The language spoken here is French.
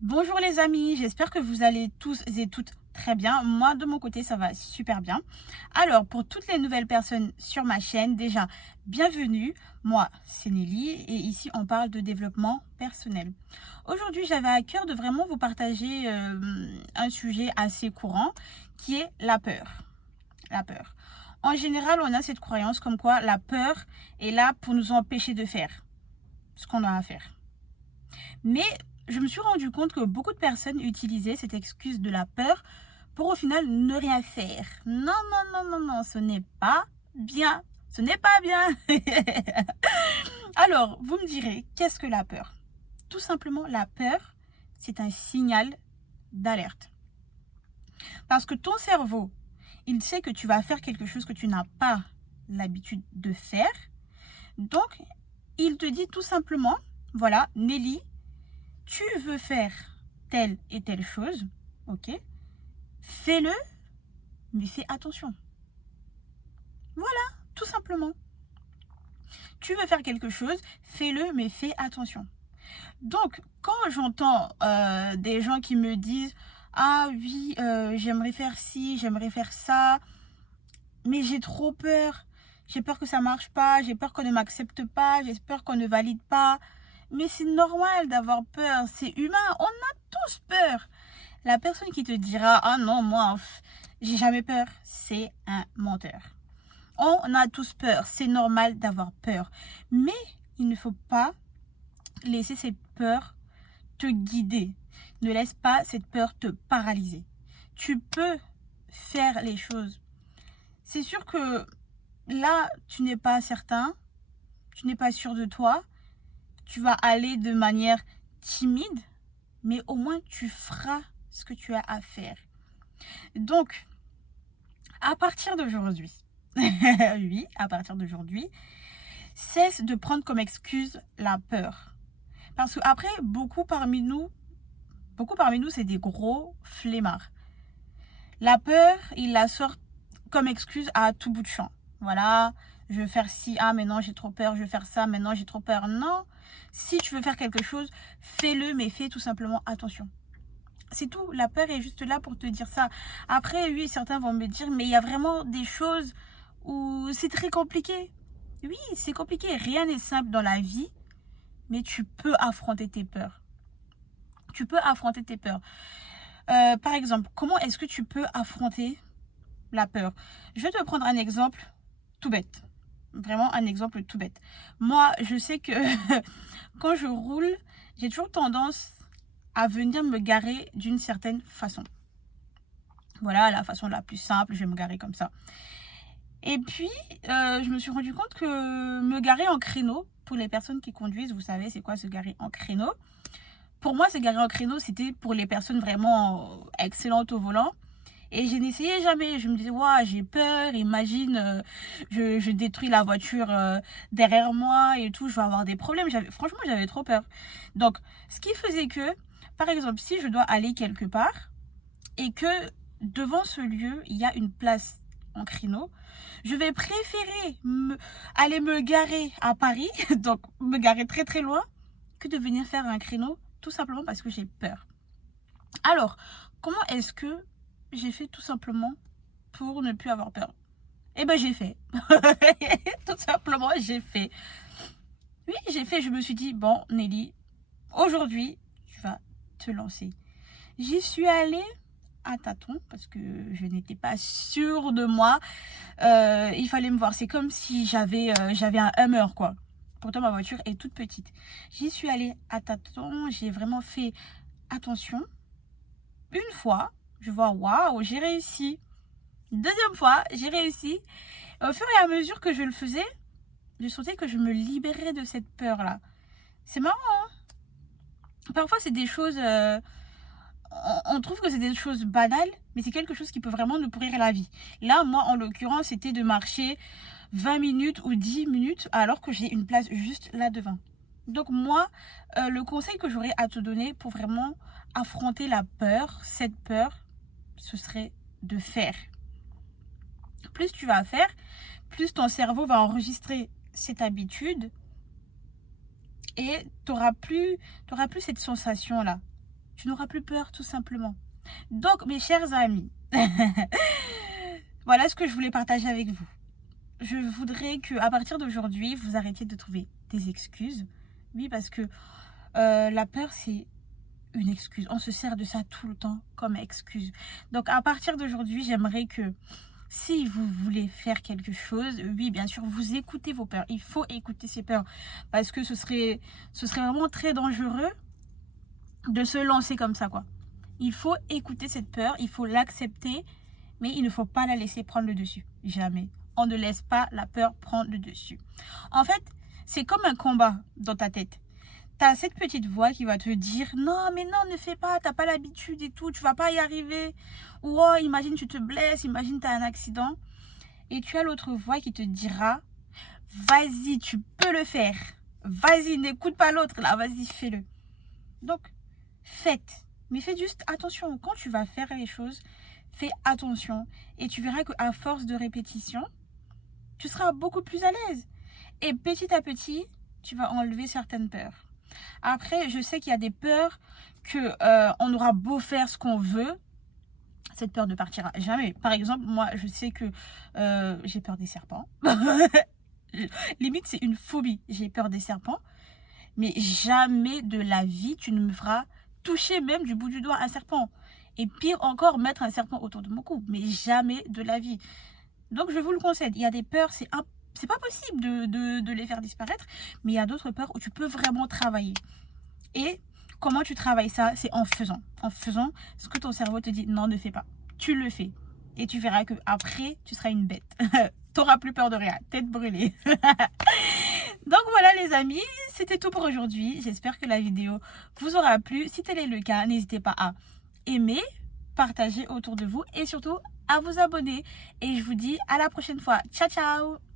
Bonjour les amis, j'espère que vous allez tous et toutes très bien. Moi de mon côté ça va super bien. Alors pour toutes les nouvelles personnes sur ma chaîne, déjà bienvenue. Moi c'est Nelly et ici on parle de développement personnel. Aujourd'hui j'avais à cœur de vraiment vous partager un sujet assez courant qui est la peur. La peur. En général on a cette croyance comme quoi la peur est là pour nous empêcher de faire ce qu'on a à faire. Mais je me suis rendu compte que beaucoup de personnes utilisaient cette excuse de la peur pour au final ne rien faire. Non, non, non, non, non, ce n'est pas bien. Ce n'est pas bien. Alors, vous me direz, qu'est-ce que la peur? Tout simplement, la peur, c'est un signal d'alerte. Parce que ton cerveau, il sait que tu vas faire quelque chose que tu n'as pas l'habitude de faire. Donc, il te dit tout simplement, voilà, Nelly, tu veux faire telle et telle chose, ok, fais-le, mais fais attention. Voilà, tout simplement. Tu veux faire quelque chose, fais-le, mais fais attention. Donc, quand j'entends des gens qui me disent, ah oui, j'aimerais faire ci, j'aimerais faire ça, mais j'ai trop peur. J'ai peur que ça marche pas, j'ai peur qu'on ne m'accepte pas, j'ai peur qu'on ne valide pas. Mais c'est normal d'avoir peur, c'est humain, on a tous peur. La personne qui te dira, ah non, moi, j'ai jamais peur, c'est un menteur. On a tous peur, c'est normal d'avoir peur. Mais il ne faut pas laisser cette peur te guider. Ne laisse pas cette peur te paralyser. Tu peux faire les choses. C'est sûr que là, tu n'es pas certain, tu n'es pas sûr de toi. Tu vas aller de manière timide, mais au moins tu feras ce que tu as à faire. Donc, à partir d'aujourd'hui, oui, à partir d'aujourd'hui, cesse de prendre comme excuse la peur. Parce que après, beaucoup parmi nous, c'est des gros flemmards. La peur, ils la sortent comme excuse à tout bout de champ. Voilà, je veux faire ci, ah mais non, j'ai trop peur, je veux faire ça, mais non, j'ai trop peur. Non, si tu veux faire quelque chose, fais-le, mais fais tout simplement attention. C'est tout, la peur est juste là pour te dire ça. Après, oui, certains vont me dire, mais il y a vraiment des choses où c'est très compliqué. Oui, c'est compliqué, rien n'est simple dans la vie, mais tu peux affronter tes peurs. Tu peux affronter tes peurs. Par exemple, comment est-ce que tu peux affronter la peur? Je vais te prendre un exemple tout bête. Vraiment un exemple tout bête. Moi, je sais que quand je roule, j'ai toujours tendance à venir me garer d'une certaine façon. Voilà, la façon la plus simple, je vais me garer comme ça. Et puis, je me suis rendu compte que me garer en créneau, pour les personnes qui conduisent, vous savez c'est quoi se garer en créneau? Pour moi, se garer en créneau, c'était pour les personnes vraiment excellentes au volant. Et je n'essayais jamais. Je me disais, ouais, j'ai peur, imagine, je détruis la voiture derrière moi et tout, je vais avoir des problèmes. Franchement, j'avais trop peur. Donc, ce qui faisait que, par exemple, si je dois aller quelque part et que devant ce lieu, il y a une place en créneau, je vais préférer aller me garer à Paris, donc me garer très très loin, que de venir faire un créneau, tout simplement parce que j'ai peur. Alors, comment est-ce que j'ai fait tout simplement pour ne plus avoir peur? Eh ben j'ai fait. Tout simplement, j'ai fait. Oui, j'ai fait. Je me suis dit, bon, Nelly, aujourd'hui, tu vas te lancer. J'y suis allée à tâtons parce que je n'étais pas sûre de moi. Il fallait me voir. C'est comme si j'avais un Hummer, quoi. Pourtant, ma voiture est toute petite. J'y suis allée à tâtons. J'ai vraiment fait attention. Une fois, je vois, waouh, j'ai réussi. Deuxième fois, j'ai réussi. Au fur et à mesure que je le faisais, je sentais que je me libérais de cette peur-là. C'est marrant, hein? Parfois, c'est des choses... on trouve que c'est des choses banales, mais c'est quelque chose qui peut vraiment nous pourrir la vie. Là, moi, en l'occurrence, c'était de marcher 20 minutes ou 10 minutes alors que j'ai une place juste là devant. Donc moi, le conseil que j'aurais à te donner pour vraiment affronter la peur, cette peur, ce serait de faire. Plus tu vas faire, plus ton cerveau va enregistrer cette habitude et tu n'auras plus cette sensation-là. Tu n'auras plus peur tout simplement. Donc mes chers amis, voilà ce que je voulais partager avec vous. Je voudrais qu'à partir d'aujourd'hui, vous arrêtiez de trouver des excuses. Oui, parce que la peur, c'est une excuse. On se sert de ça tout le temps comme excuse. Donc à partir d'aujourd'hui, j'aimerais que si vous voulez faire quelque chose, oui, bien sûr, vous écoutez vos peurs. Il faut écouter ces peurs parce que ce serait vraiment très dangereux de se lancer comme ça, quoi. Il faut écouter cette peur, il faut l'accepter, mais il ne faut pas la laisser prendre le dessus. Jamais. On ne laisse pas la peur prendre le dessus. En fait, c'est comme un combat dans ta tête. Tu as cette petite voix qui va te dire « Non, mais non, ne fais pas, tu n'as pas l'habitude et tout, tu vas pas y arriver. » Ou « Oh, imagine tu te blesses, imagine tu as un accident. » Et tu as l'autre voix qui te dira « Vas-y, tu peux le faire. Vas-y, n'écoute pas l'autre, là, vas-y, fais-le. » Donc, faites. Mais faites juste attention. Quand tu vas faire les choses, fais attention. Et tu verras qu'à force de répétition, tu seras beaucoup plus à l'aise. Et petit à petit, tu vas enlever certaines peurs. Après, je sais qu'il y a des peurs que on aura beau faire ce qu'on veut, cette peur ne partira jamais. Par exemple, moi, je sais que j'ai peur des serpents. Limite, c'est une phobie. J'ai peur des serpents. Mais jamais de la vie, tu ne me feras toucher même du bout du doigt un serpent. Et pire encore, mettre un serpent autour de mon cou. Mais jamais de la vie. Donc, je vous le conseille. Il y a des peurs, c'est pas possible de les faire disparaître. Mais il y a d'autres peurs où tu peux vraiment travailler. Et comment tu travailles ça? C'est en faisant. En faisant ce que ton cerveau te dit, non, ne fais pas. Tu le fais. Et tu verras qu'après, tu seras une bête. Tu n'auras plus peur de rien. Tête brûlée. Donc voilà les amis, c'était tout pour aujourd'hui. J'espère que la vidéo vous aura plu. Si tel est le cas, n'hésitez pas à aimer, partager autour de vous et surtout à vous abonner. Et je vous dis à la prochaine fois. Ciao, ciao!